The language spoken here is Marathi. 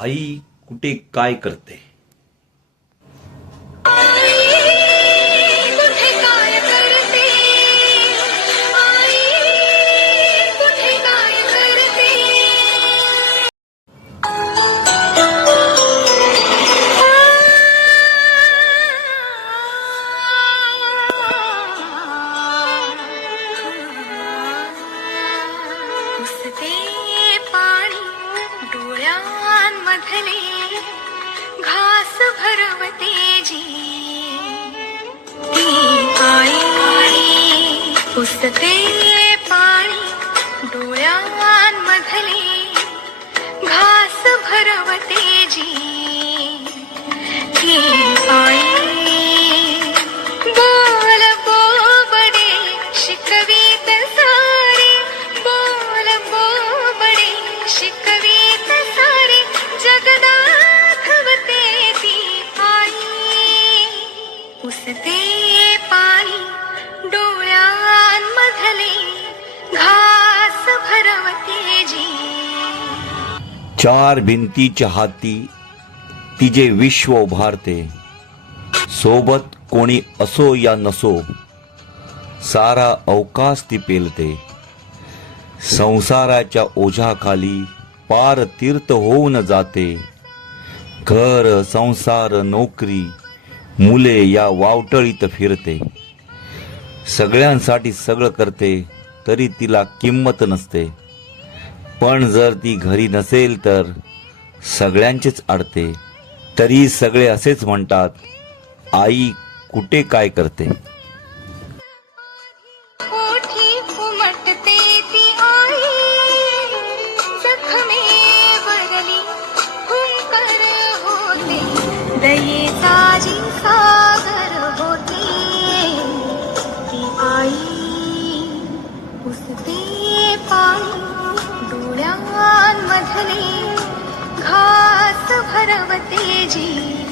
आई कुठे काय करते? कुठे मधले घास भरवते जी. ती आई पुसते पाणी डोळ्यांमधले घास भरवते जी. दिसते पाणी डोळ्यांमधले घास भरवते जी. चार भिंतीच्या हाती तिचे विश्व उभारते. सोबत कोणी असो या नसो सारा अवकाश ती पेलते. संसाराच्या ओझ्याखाली पार तीर्थ होऊन जाते. घर संसार नोकरी मुले या वावटळीत फिरते. सगळ्यांसाठी सगळं करते तरी तिला किंमत नसते. पण जर ती घरी नसेल तर सगळ्यांचेच अडते तरी सगळे असेच म्हणतात आई कुठे काय करते? ओठी घास